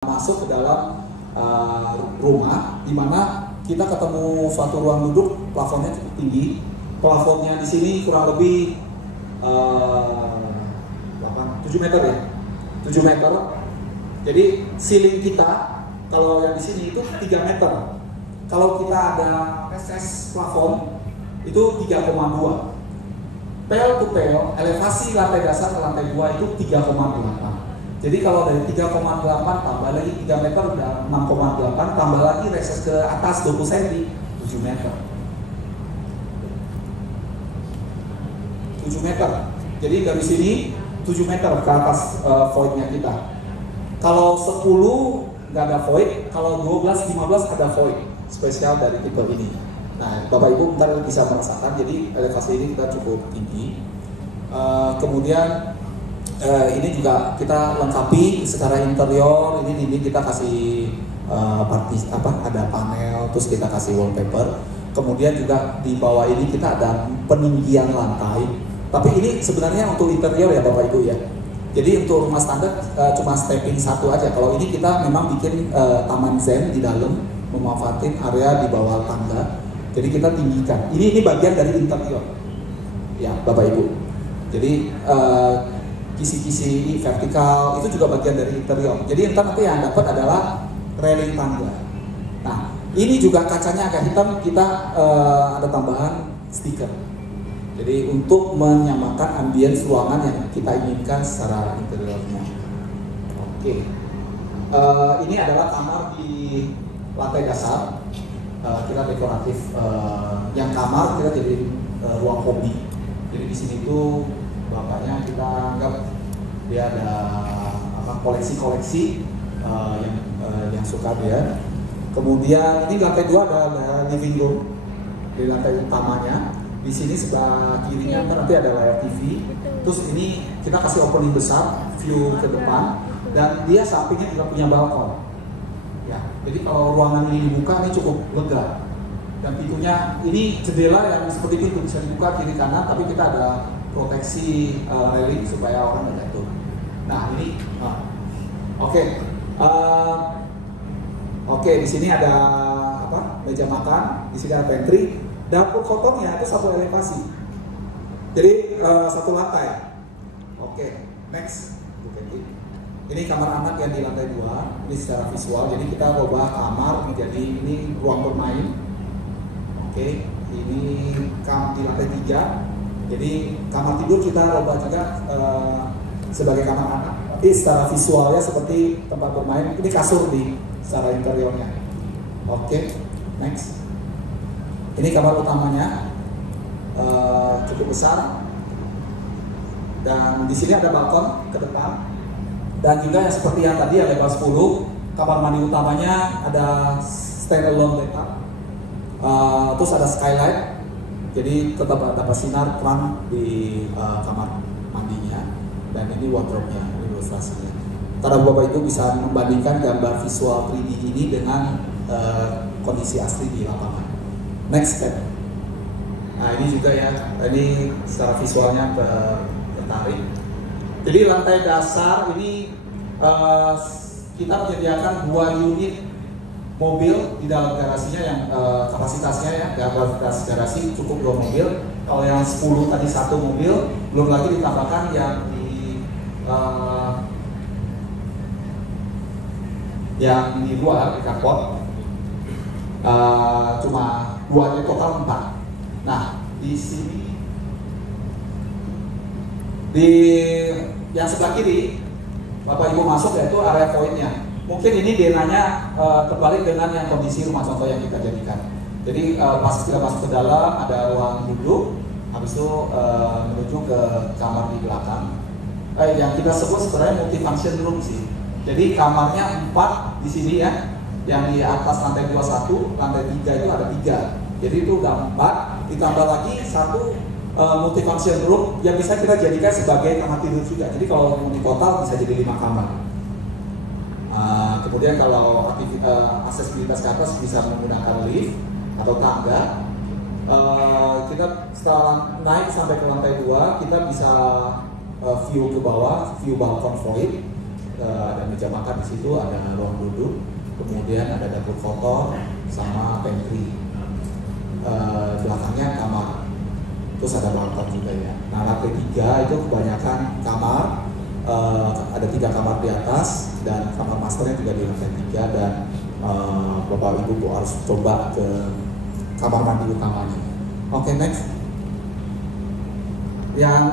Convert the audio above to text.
masuk ke dalam rumah, di mana kita ketemu suatu ruang duduk, plafonnya cukup tinggi. Plafonnya di sini kurang lebih 7 meter ya, 7 meter. Jadi ceiling kita kalau yang di sini itu 3 meter. Kalau kita ada SS plafon itu 3,2. Pel to pel, elevasi lantai dasar ke lantai 2 itu 3,8. Jadi kalau dari 3,8 tambah lagi 3 meter udah 6,8, tambah lagi reses ke atas 20 cm, 7 meter. 7 meter. Jadi dari sini 7 meter ke atas voidnya kita. Kalau 10 nggak ada void, kalau 12, 15 ada void spesial dari tipe ini. Nah, Bapak Ibu ntar bisa merasakan, jadi elevasi ini kita cukup tinggi. Kemudian ini juga kita lengkapi secara interior. Ini kita kasih ada panel, terus kita kasih wallpaper. Kemudian juga di bawah ini kita ada peninggian lantai. Tapi ini sebenarnya untuk interior ya Bapak Ibu ya. Jadi untuk rumah standar cuma stepping satu aja. Kalau ini kita memang bikin taman zen di dalam, memanfaatin area di bawah tangga. Jadi kita tinggikan. Ini bagian dari interior, ya Bapak Ibu. Jadi kisi-kisi vertikal itu juga bagian dari interior. Jadi nanti yang dapat adalah railing tangga. Nah, ini juga kacanya agak hitam. Kita ada tambahan stiker. Jadi untuk menyamakan ambience ruangan yang kita inginkan secara interiornya. Oke. Ini adalah kamar di lantai dasar. Kita dekoratif. Yang kamar kita jadi ruang hobi. Jadi di sini tuh bapaknya kita anggap dia ada koleksi-koleksi yang suka dia. Kemudian ini lantai 2 ada living room di lantai utamanya. Di sini sebelah kirinya nanti ada layar TV. Terus ini kita kasih opening besar, view ke depan, dan dia sampingnya juga punya balkon. Ya, jadi kalau ruangan ini dibuka ini cukup lega. Dan pintunya ini jendela yang seperti pintu bisa dibuka kiri kanan, tapi kita ada proteksi railing supaya orang nggak jatuh. Nah ini, oke, di sini ada meja makan, di sini ada pantry, dapur kotornya itu satu elevasi, jadi satu lantai. Oke, next. Ini kamar anak yang di lantai 2, ini secara visual. Jadi kita ubah kamar menjadi ini ruang bermain. Oke, ini di lantai 3. Jadi kamar tidur kita ubah juga sebagai kamar anak. Tapi secara visualnya seperti tempat bermain. Ini kasur di secara interiornya. Oke, next. Ini kamar utamanya, cukup besar. Dan di sini ada balkon ke depan. Dan juga yang seperti yang tadi level 10, kamar mandi utamanya ada standalone bathtub. Terus ada skylight, jadi tetap dapat sinar terang di kamar mandinya. Dan ini wardrobe-nya, ilustrasinya. Karena Bapak Ibu bisa membandingkan gambar visual 3D ini dengan kondisi asli di lapangan. Next step. Nah ini juga ya, ini secara visualnya tertarik. Jadi lantai dasar ini kita menyediakan 2 unit mobil di dalam garasinya yang kapasitasnya ya, kapasitas garasi cukup 2 mobil. Kalau yang 10 tadi 1 mobil, belum lagi ditambahkan yang di luar di carport, cuma 2 total 4. Nah di sini di yang sebelah kiri Bapak Ibu masuk yaitu area voidnya. Mungkin ini denanya terbalik dengan yang kondisi rumah contoh yang kita jadikan. Jadi pas kita masuk ke dalam ada ruang duduk, habis itu menuju ke kamar di belakang. Yang kita sebut sebenarnya multifunction room sih. Jadi kamarnya 4 di sini ya. Yang di atas lantai 21, lantai 3 itu ada 3. Jadi itu udah 4, ditambah lagi 1 multifunction room yang bisa kita jadikan sebagai kamar tidur juga. Jadi kalau di total bisa jadi 5 kamar. Kemudian kalau aksesibilitas ke atas bisa menggunakan lift atau tangga. Kita setelah naik sampai ke lantai 2 kita bisa view ke bawah, view balkon void. ada meja makan di situ, ada ruang duduk, kemudian ada dapur kotor sama pantry. Belakangnya kamar, terus ada balkon juga ya. Nah, lantai 3 itu kebanyakan kamar, ada 3 kamar di atas dan kamar masternya juga di lantai 3 dan bapak ibu harus coba ke kamar mandi utamanya. Oke, next. Yang